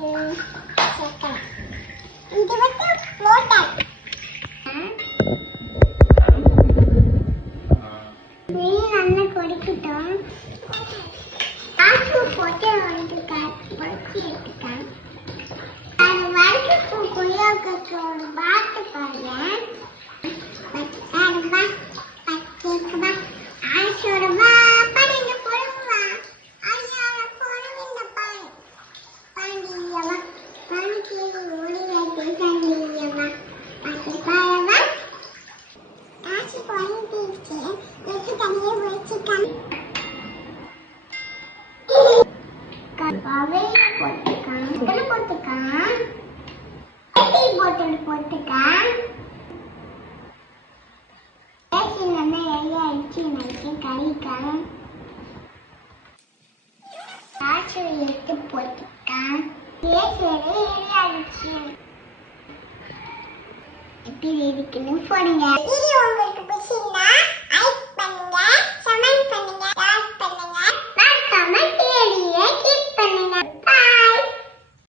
சேர்க்கலாம். இது வந்து ஃப்ளோட்டர். நெய் நல்லா கொதிக்கட்டும். ஆச்சு போட்டு பொறுக்கி எடுத்துக்கலாம். அது வரைக்கும் கொய்யாக்கத்தோட பாட்டு பாருங்க. எப்படி இருக்குன்னு போடுங்க. உங்களுக்கு பிடிச்சிருந்தா